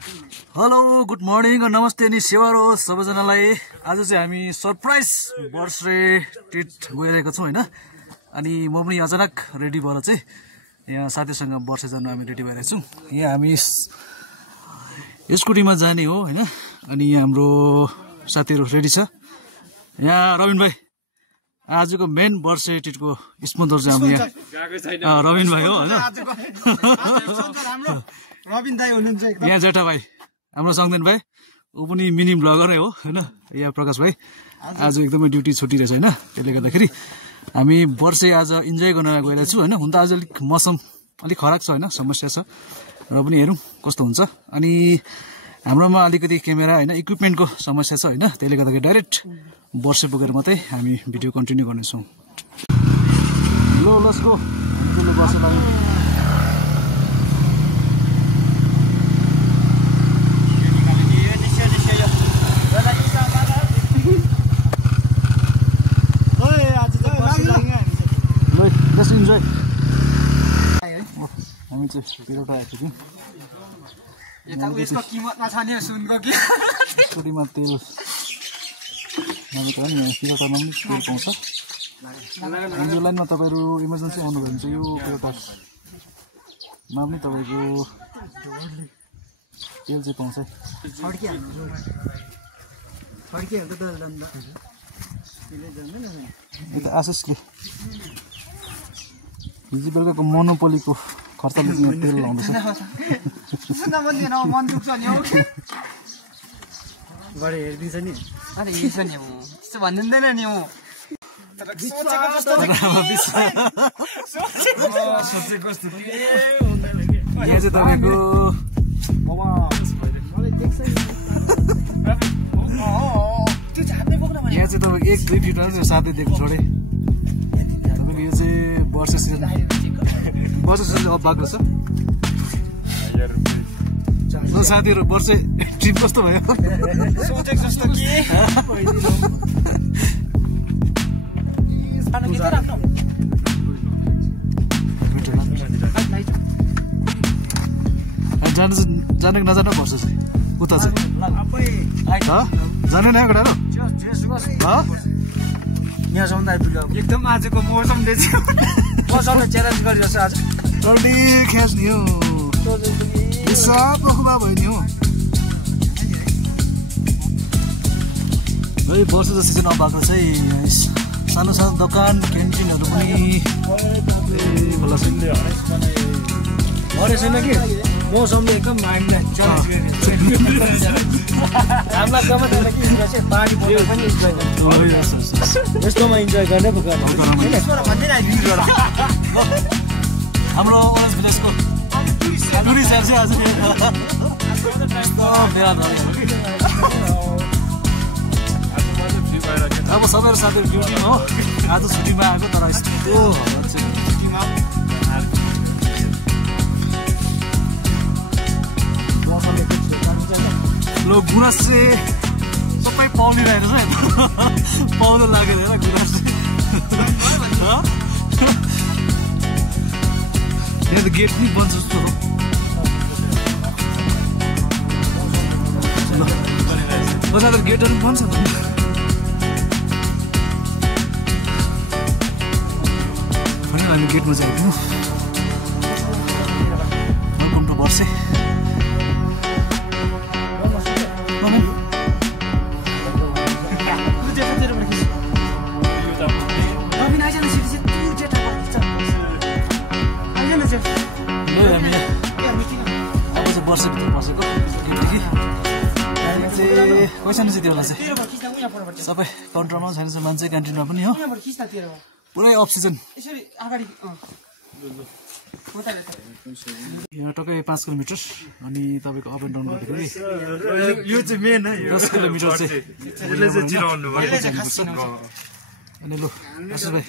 Hello good morning नमस्ते अनि सेवारो सबैजनालाई। आज चाहिँ हामी सरप्राइज बर्थडे ट्रिट गइरहेको छौँ होइन। अनि म पनि अचानक रेडी भएर चाहिँ यहाँ साथीसँग वर्ष जानु हामी रेडी भइरहेको छौँ। यहाँ हामी स्कुटीमा जाने हो होइन। अनि यहाँ हाम्रो साथीहरू रेडी छ। यहाँ रविन भाइ आजको मेन बर्थडे ट्रिटको स्पोन्सर चाहिँ हाम्रो यहाँ रविन भाइ हो होइन। रविन दाइ हुनुहुन्छ यहाँ जेठा भाइ हाम्रो सङ्गदेन भाइ, ऊ पनि मिनी ब्लगरै हो होइन। यहाँ प्रकाश भाइ आज एकदमै ड्युटी छुट्टी रहेछ होइन। त्यसले गर्दाखेरि हामी वर्षे आज इन्जोय गर्न गइरहेको छु होइन। हुन त आज अलिक मौसम अलिक खराब छ होइन, समस्या छ र पनि हेरौँ कस्तो हुन्छ। अनि हाम्रोमा अलिकति क्यामेरा होइन इक्विपमेन्टको समस्या छ होइन। त्यसले गर्दाखेरि डाइरेक्ट वर्षे पुगेर मात्रै हामी भिडियो कन्टिन्यू गर्नेछौँ। लो लस गो वर्ष लाग्यो। Let's enjoy. हामी चाहिँ पिरोटा आएको थियौँ। यसको किमतमा छ नि सुनको कि स्कुटीमा तेल नभए त नि पिरोटामा पनि तेल पाउँछ। यो लाइनमा तपाईँहरू इमर्जेन्सी आउनुभयो भने चाहिँ यो पिरोटामा पनि तपाईँको तेल चाहिँ पाउँछ। यो त आशिषले हिजो बेलुकाको मोनोपोलीको खर्चले चाहिँ तेल लाउँदैछ। बढी हेरिदिन्छ नि अनि हिँड्छ नि त्यस्तो भनिदिँदैन नि म यहाँ चाहिँ तपाईँको यहाँ चाहिँ तपाईँको 1-2 फिट साथै दिएको छोडे तपाईँको यो चाहिँ वर्षा सिजन अफ भएको छ। साथीहरू वर्षे ट्रिप कस्तो भयो सोचेको जस्तो के जाने कि नजानु वर्ष चाहिँ उता चाहिँ जाने नआएको डालो यहाँसम्म आइपुग्यो। एकदम आजको मौसमले चाहिँ मौसमले च्यालेन्ज गरिरहेछ आज। टल्डी ख्यास नि हो सब खुबा भयो नि हो। है वर्षको सिजन अब भएको चाहिँ सानो सानो दोकान क्यान्टिनहरू पनि खोला छैन कि मौसमले एकदम माइन्डलाई च्यालेन्ज गरिरहेछ। हामीलाई गमन कि पानी बोलेर पनि इन्जोय गर्छ। यस्तोमा इन्जोय गर्ने पो गर्नु हाम्रो ओरेन्ज भिलेजको टुरिस्टहरू चाहिँ आज अब सबैहरू साथीहरू ड्युटीमा हो। आज छुट्टीमा आएको तर यस्तो लो गुनास चाहिँ सबै पाउने रहेछ है पाउनु लागेर होइन गुनास यहाँ त गेट पनि बन्छ जस्तो हो। बजार गेटहरू पनि बन्छ भने हामी गेटमा चाहिँ आइपुग्यौँ। वेलकम टु वर्षे। वर्षभित्र बसेको गेटदेखि पैसा चाहिँ त्यो होला चाहिँ सबै काउन्टरमा छैन मान्छे क्यान्टिनमा पनि हो। पुरै अफ सिजन यहाँ टक्कै 5 किलोमिटर अनि तपाईँको अप एन्ड डाउन गर्दाखेरि यो चाहिँ मेन है 10 किलोमिटर चाहिँ अनि लु आशिष भाइ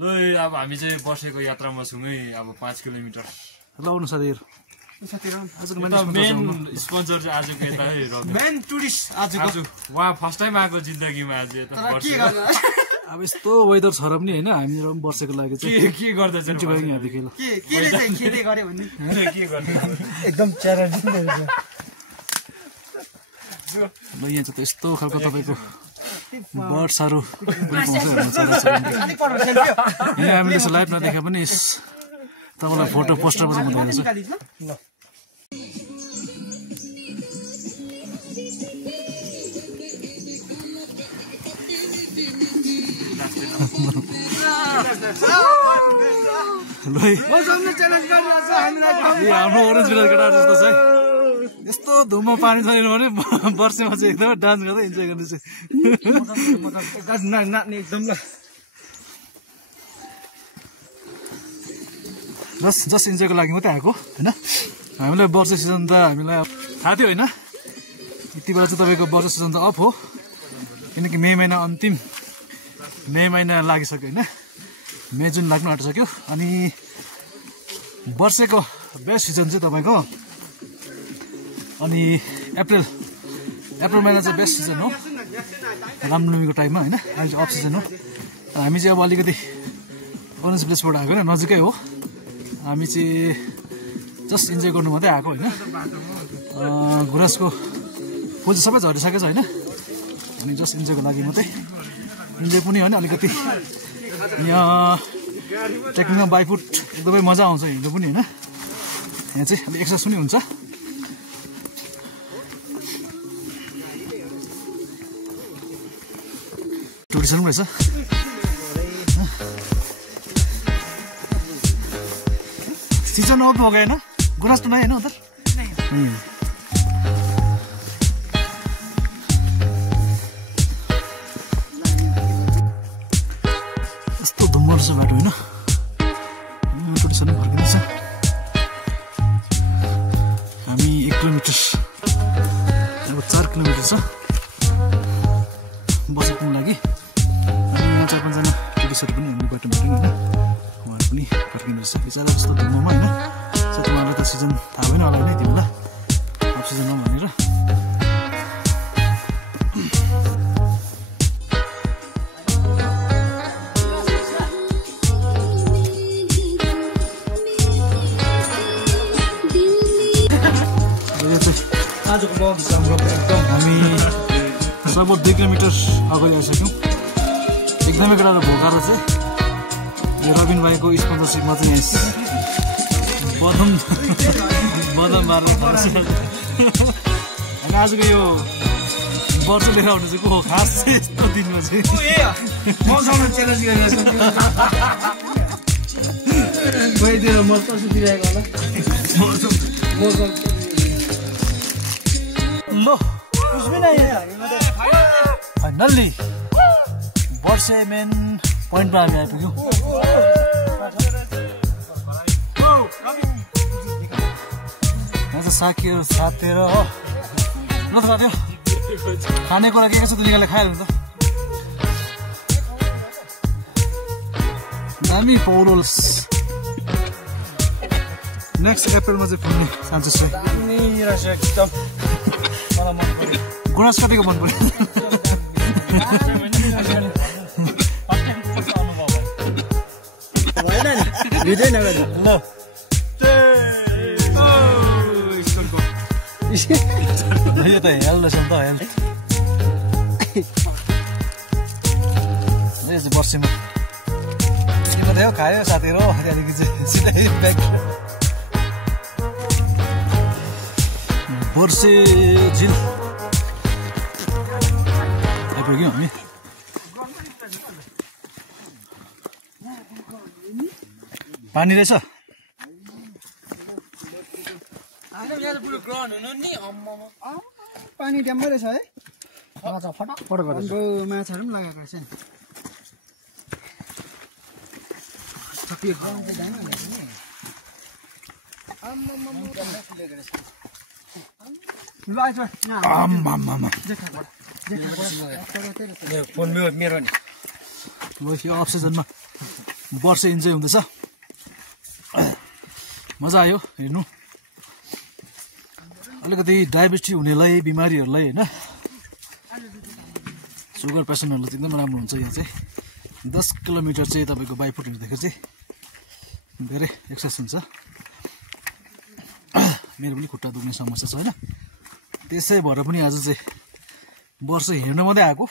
ल अब हामी चाहिँ वर्षेको यात्रामा छौँ है। अब 5 किलोमिटर ल आउनु साथीहरू। मेन स्पोन्सर चाहिँ आजको यता है मेन टुरिस्ट आज उहाँ फर्स्ट टाइम आएको जिन्दगीमा आज यता अब यस्तो वेदर छ र पनि होइन हामीहरू पनि वर्षको लागि चाहिँ के गर्दैछ इन्जोय गऱ्यौँ यहाँदेखि ल एकदम च्यालेन्जिङ रहेछ ल यहाँ चाहिँ यस्तो खालको तपाईँको बर्ड्सहरू यहाँ हामीले यसो लाइभ नदेखे पनि तपाईँलाई फोटो पोस्टरमा चाहिँ हुँदो रहेछ हाम्रो ओरेन्ज भिलेज केटाहरू जस्तो छ है यस्तो धुम्म पानी छैन भने वर्षमा चाहिँ एकदमै डान्स गर्दै इन्जोय गर्ने चाहिँ एकदम ल जस्ट इन्जोयको लागि मात्रै आएको होइन हामीलाई वर्ष सिजन त हामीलाई थाहा थियो होइन यति बेला चाहिँ तपाईँको वर्ष सिजन त अफ हो किनकि मे महिना अन्तिम मे महिना लागिसक्यो होइन मे जुन लाग्नु आँटिसक्यो अनि वर्षको बेस्ट सिजन चाहिँ तपाईँको अनि अप्रिल महिना चाहिँ बेस्ट सिजन हो रामनवमीको टाइममा होइन अहिले चाहिँ अफ सिजन हो हामी चाहिँ अब अलिकति ओरेन्ज प्लेसबाट आएको होइन नजिकै हो हामी चाहिँ जस्ट इन्जोय गर्नु मात्रै आएको होइन गुराँसको फुल चाहिँ सबै झरिसकेको छ होइन अनि जस्ट इन्जोयको लागि मात्रै इन्जोय पनि हो नि अलिकति यहाँ ट्रेकिङमा बाई फुट एकदमै मजा आउँछ हिँड्नु पनि होइन यहाँ चाहिँ अलिक एक्सर्साइज पनि हुन्छ टुरिस्टहरू पनि रहेछ सिजन आउट हो गएन गुराँस तो नहीं है ना उधर यस्तो धुम्म रहेछ बाटो होइन टुरिस्टहरू फर्किँदैछ हामी 1 किलोमिटर अब 4 किलोमिटर छ बसेको लागि अनि यहाँ 4-5 जना टुरिस्टहरू पनि हाम्रो बाटोबाट होइन उहाँहरू पनि फर्किँदैछ बिचरा जस्तो धुम्ममा होइन उहाँलाई त सिजन थाहा भएन होला नि तिमीलाई अफ सिजन हो भनेर हामी लगभग 2 किलोमिटर अगाडि आइसक्यौँ एकदमै केटाहरू भोकाएर चाहिँ यो रबिन भाइको स्पोन्सरसिपमा चाहिँ यहाँ बदम मार्नु पर्छ अनि आजको यो वर्ष लिएर आउने चाहिँ को हो खास चाहिँ यस्तो दिनमा चाहिँ मसँग च्यालेन्ज गरिरहेको गइदिएर म कसो दिइरहेको होला लो कुछ भी नहीं है फाइनल्ली वर्षे मेन पोइन्टमा हामी आइपुग्यौँ यहाँ चाहिँ साथीहरू साथेर हो ल त त्यो खानेकुरा के छ दुनियाँले खाइहाल्नु त दामी पौरोल्स नेक्स्ट अप्रिलमा चाहिँ फुल्ने चान्सेस छ एकदम मलाई मन पर्यो गुनास कतिको मन पर्यो ल यो त हेल्दैछ नि त हेल्थ यो चाहिँ वर्षमा के मात्रै हो खायो साथीहरू हो त्यहाँदेखि चाहिँ सिधै ब्याग वर्षे झिल आइपुग्यौँ हामी पानी रहेछ पानी ड्याम्मै रहेछ है हाम्रो माछाहरू पनि लगाएको रहेछ मेरो नि यो अफ सिजनमा वर्ष इन्जोय हुँदैछ मजा आयो हेर्नु अलिकति डायबिटिज हुनेलाई बिमारीहरूलाई होइन सुगर पेसेन्टहरूलाई चाहिँ एकदम राम्रो हुन्छ यहाँ चाहिँ 10 किलोमिटर चाहिँ तपाईँको बाई फुट हिँड्दाखेरि चाहिँ धेरै एक्सर्साइज हुन्छ। मेरो पनि खुट्टा दुख्ने समस्या छ होइन, त्यसै भएर पनि आज चाहिँ वर्ष हिँड्न मात्रै आएको,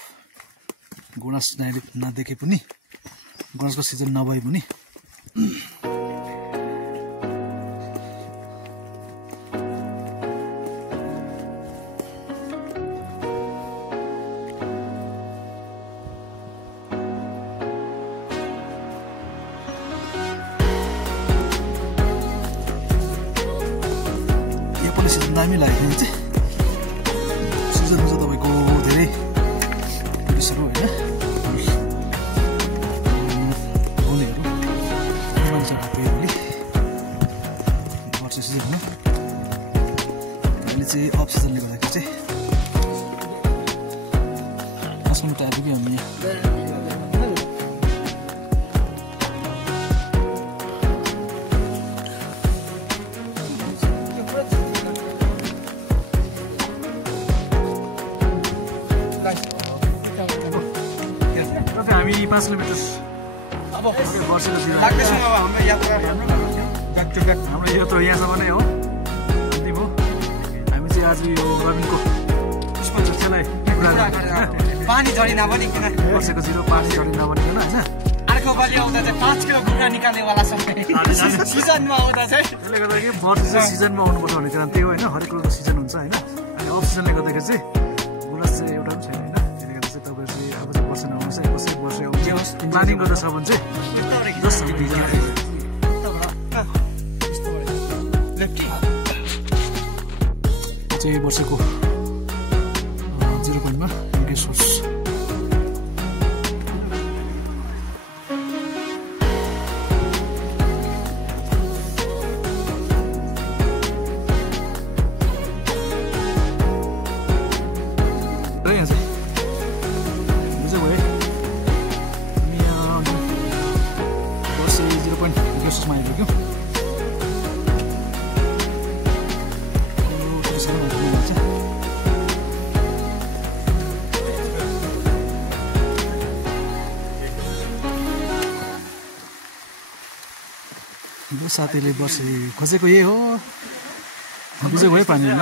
गुनास नदेखे पनि, गुनासको सिजन नभए पनि। सिजन दामी लाग्यो चाहिँ सिजनमा चाहिँ तपाईँको धेरै टुरिस्टहरू होइन आउनेहरू मान्छे भएको भोलि वर्ष सिजन हो। अहिले चाहिँ अफ सिजनले गर्दाखेरि चाहिँ 10 मिनट आइपुग्यो हामी यहाँ। हामी 5 किलोमिटर वर्षको हाम्रो यात्रा यहाँसम्म नै हो। अन्तिम हो। हामी चाहिँ आज यो रबिनको पुष्पचक्षलाई पानी झरी नबनिकन वर्षको 0 पानी झरी नबनिकन होइन अर्को पालि आउँदा चाहिँ 5 किलो कुखुरा निकाल्नेवाला समय सिजनमा आउँदा चाहिँ त्यसले गर्दाखेरि वर्ष चाहिँ सिजनमा आउनुपर्छ भन्ने कारण त्यही हो होइन। हरेक कुरोको सिजन हुन्छ होइन। अनि अफ सिजनले गर्दाखेरि चाहिँ गुनास चाहिँ एउटा पनि छैन होइन। त्यसले गर्दा चाहिँ तपाईँहरू चाहिँ अब चाहिँ वर्ष नआउनुहोस् है, कसै वर्ष आउँछ प्लानिङ गर्दा छ भने चाहिँ चाहिँ वर्षको 0 पोइन्टमा गेस्ट हाउस साथीले बसे खोजेको यही हो। बुझेको है पानी होइन।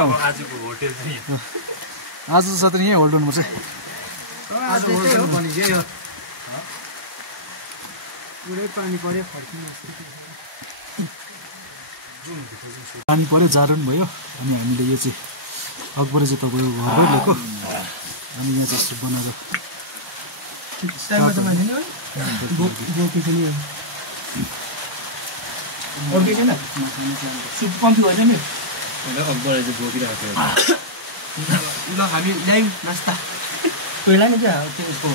आज त साथी यहीँ होल्ड गर्नुपर्छ। पानी पऱ्यो, जाडो पनि भयो। अनि हामीले यो चाहिँ अकबरे चाहिँ तपाईँको घरमै ल्याएको। अनि यहाँ चाहिँ यस्तो बनाएर सुप कम्ती भएछ नि ल हामी ल्यायौँ नास्ता पहिला नै क्या त्यसको